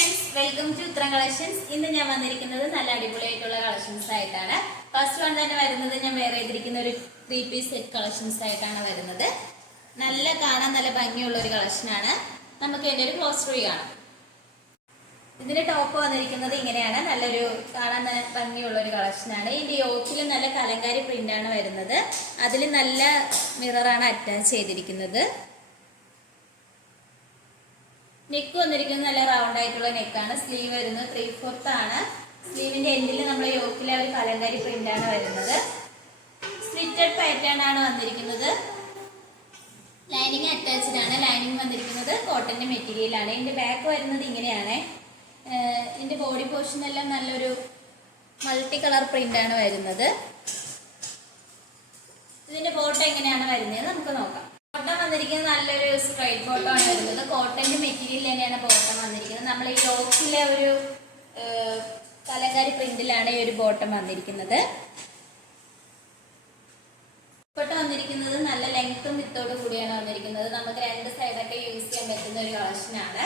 Friends, welcome to ഉത്തരം collections. ഇന്ന് ഞാൻ വന്നിരിക്കുന്നത് നല്ല അടിപൊളിയായിട്ടുള്ള കളക്ഷൻസ് ആയിട്ടാണ്. ഫസ്റ്റ് വൺ തന്നെ വരുന്നത് ഞാൻ വേറെ ചെയ്തിരിക്കുന്ന ഒരു 3 പീസ് സെറ്റ് കളക്ഷൻസ് ആയിട്ടാണ് വരുന്നത്. കാണാൻ നല്ല ഭംഗിയുള്ള ഒരു കളക്ഷനാണ്. നമുക്ക് എൻ്റെ ഒരു ക്ലോസ് റൂയി കാണാം. ഇതിന്റെ ടോപ്പ് വന്നിരിക്കുന്നത് ഇങ്ങനെയാണ്. നല്ലൊരു കാണാൻ നല്ല ഭംഗിയുള്ള ഒരു കളക്ഷനാണ്. ഇതിന്റെ യോക്കിൽ നല്ല കലങ്കാരി പ്രിന്റ് ആണ് വരുന്നത്. അതിൽ നല്ല മിററാണ് അറ്റാച്ച് ചെയ്തിരിക്കുന്നത്. നെക്ക് വന്നിരിക്കുന്നത് നല്ല റൗണ്ട് ആയിട്ടുള്ള നെക്കാണ്. സ്ലീവ് വരുന്നത് 3/4 ആണ്. സ്ലീവിന്റെ എൻഡിൽ നമ്മൾ യോക്കിലെ ഒരു കലങ്കാരി പ്രിന്റ് ആണ് വരുന്നത്. സ്ലിറ്റഡ് പാറ്റേൺ ആണ് വന്നിരിക്കുന്നത്. ലൈനിങ് അറ്റാച്ച്ഡ് ആണ്. ലൈനിങ് വന്നിരിക്കുന്നത് കോട്ടന്റെ മെറ്റീരിയൽ ആണ്. ഇതിന്റെ ബാക്ക് വരുന്നത് ഇങ്ങനെയാണ്. ഇതിന്റെ ബോഡി പോർഷൻ എല്ലാം നല്ലൊരു മൾട്ടി കളർ പ്രിന്റ് ആണ് വരുന്നത്. ഇതിന്റെ ബോട്ടം എങ്ങനെയാണ് വരുന്നത് നമുക്ക് നോക്കാം. ബോട്ടം വന്നിരിക്കുന്നത് നല്ലൊരു സ്ട്രൈറ്റ് ബോട്ടം ആണ് വരുന്നത്. കോട്ടന്റെ മെറ്റീരിയൽ തന്നെയാണ് ബോട്ടം വന്നിരിക്കുന്നത്. നമ്മൾ ഈ യോക്കിലെ ഒരു കലങ്കാരി പ്രിന്റിലാണ് ഈ ഒരു ബോട്ടം വന്നിരിക്കുന്നത്. ബോട്ടം വന്നിരിക്കുന്നത് നല്ല ലെങ്ത്തും വിത്തോട് കൂടിയാണ് വന്നിരിക്കുന്നത്. നമുക്ക് രണ്ട് സൈഡൊക്കെ യൂസ് ചെയ്യാൻ പറ്റുന്ന ഒരു കളക്ഷനാണ്.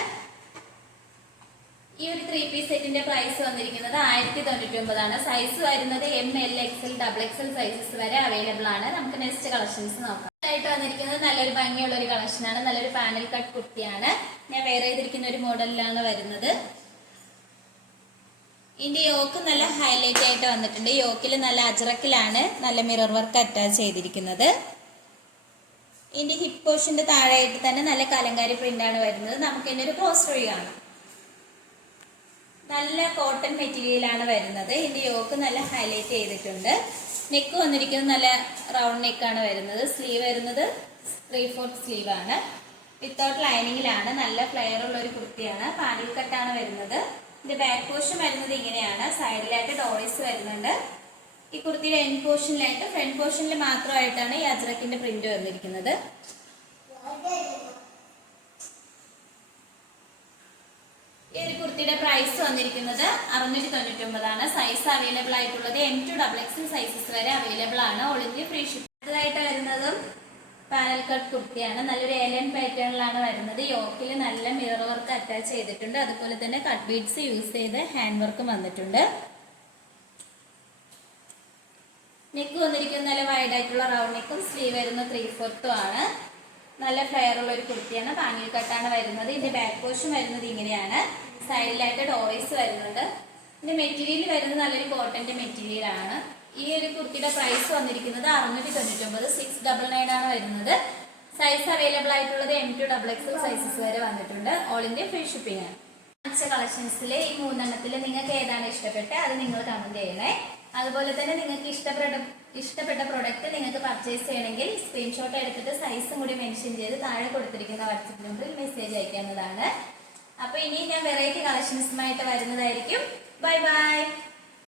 ഈ ഒരു 3 പീസ് സെറ്റിന്റെ പ്രൈസ് വന്നിരിക്കുന്നത് 1099 ആണ്. സൈസ് വരുന്നത് M, L, XL, XXL sizes വരെ അവൈലബിൾ ആണ്. നമുക്ക് നെക്സ്റ്റ് കളക്ഷൻസ് നോക്കാം. ആയിട്ട് വന്നിരിക്കുന്നത് നല്ലൊരു ഭംഗിയുള്ള ഒരു കളക്ഷനാണ്. നല്ലൊരു പാനൽ കട്ട് കുർത്തിയാണ്. ഞാൻ വേറെ ചെയ്തിരിക്കുന്ന ഒരു മോഡലിലാണ് വരുന്നത്. ഇതിന്റെ യോക്ക് നല്ല ഹൈലൈറ്റ് ആയിട്ട് വന്നിട്ടുണ്ട്. യോക്കിൽ നല്ല അജറക്കിലാണ് നല്ല മിറർ വർക്ക് അറ്റാച്ച് ചെയ്തിരിക്കുന്നത്. ഇതിന്റെ ഹിപ്പ് പോർഷന്റെ താഴെയായിട്ട് തന്നെ നല്ല കലങ്കാരി പ്രിന്റ് ആണ് വരുന്നത്. നമുക്ക് ഇതിന്റെ ഒരു ക്ലോസ് റൂയി കാണാം. നല്ല കോട്ടൺ മെറ്റീരിയൽ ആണ് വരുന്നത്. ഇതിന്റെ യോക്ക് നല്ല ഹൈലൈറ്റ് ചെയ്തിട്ടുണ്ട്. നെക്ക് വന്നിരിക്കുന്നത് നല്ല റൗണ്ട് നെക്കാണ് വരുന്നത്. സ്ലീവ് വരുന്നത് 3/4 സ്ലീവ് ആണ്. വിത്തൗട്ട് ലൈനിങ്ങിലാണ്. നല്ല ഫ്ലെയർ ഉള്ള ഒരു കുർത്തിയാണ്. പാനൽ കട്ടാണ് വരുന്നത്. ഇതിന്റെ ബാക്ക് പോർഷൻ വരുന്നത് ഇങ്ങനെയാണ്. സൈഡിലായിട്ട് ഡോറീസ് വരുന്നുണ്ട്. ഈ കുർത്തിയുടെ എൻഡ് പോർഷനിലായിട്ട് ഫ്രണ്ട് പോർഷനിൽ മാത്രമായിട്ടാണ് ഈ അജ്രക്കിന്റെ പ്രിന്റ് വന്നിരിക്കുന്നത്. ഈ ഒരു കുർത്തിയുടെ പ്രൈസ് വന്നിരിക്കുന്നത് 699 ആണ്. സൈസ് അവൈലബിൾ ആയിട്ടുള്ളത് M to XXL സൈസസ് വരെ അവൈലബിൾ ആണ്. All India free ship. അടുത്തതായിട്ട് വരുന്നതും പാനൽ കട്ട് കുർത്തിയാണ്. നല്ലൊരു ഏലിയൻ പാറ്റേണിലാണ് വരുന്നത്. യോക്കിൽ നല്ല മിറർ വർക്ക് അറ്റാച്ച് ചെയ്തിട്ടുണ്ട്. അതുപോലെ തന്നെ കട്ട് ബീഡ്സ് യൂസ് ചെയ്ത് ഹാൻഡ് വർക്കും വന്നിട്ടുണ്ട്. നെക്ക് വന്നിരിക്കുന്നത് നല്ല വൈഡ് ആയിട്ടുള്ള റൗണ്ട് നെക്കും. സ്ലീവ് വരുന്നത് 3/4 ആണ്. നല്ല ഫ്ലെയർ ഉള്ള ഒരു കുർത്തിയാണ്. പാനൽ കട്ടാണ് വരുന്നത്. ഇതിന്റെ ബാക്ക് പോർഷൻ വരുന്നത് ഇങ്ങനെയാണ്. സൈഡിലായിട്ട് ഡോറീസ് വരുന്നുണ്ട്. ഇതിന്റെ മെറ്റീരിയൽ വരുന്നത് നല്ലൊരു കോട്ടന്റെ മെറ്റീരിയൽ ആണ്. ഈ ഒരു കുർത്തിയുടെ പ്രൈസ് വന്നിരിക്കുന്നത് 699, 699 ആണ് വരുന്നത്. സൈസ് അവൈലബിൾ ആയിട്ടുള്ളത് M to XXL സൈസസ് വരെ വന്നിട്ടുണ്ട്. ഓൾ ഇന്ത്യ ഫ്രീ ഷിപ്പിംഗ് ആണ്. കളക്ഷൻസിലെ ഈ 3 നിങ്ങൾക്ക് ഏതാണ് ഇഷ്ടപ്പെട്ടത് അത് നിങ്ങൾ കമന്റ് ചെയ്യണേ. അതുപോലെ തന്നെ നിങ്ങൾക്ക് ഇഷ്ടപ്പെട്ട പ്രൊഡക്റ്റ് നിങ്ങൾക്ക് പർച്ചേസ് ചെയ്യണമെങ്കിൽ സ്ക്രീൻഷോട്ട് എടുത്തിട്ട് സൈസും കൂടി മെൻഷൻ ചെയ്ത് താഴെ കൊടുത്തിരിക്കുന്ന വാട്സപ്പ് നമ്പറിൽ മെസ്സേജ് അയക്കാവുന്നതാണ്. അപ്പോൾ ഇനി ഞാൻ വെറൈറ്റി കളക്ഷൻസുമായിട്ട് വരുന്നതായിരിക്കും. Bye bye.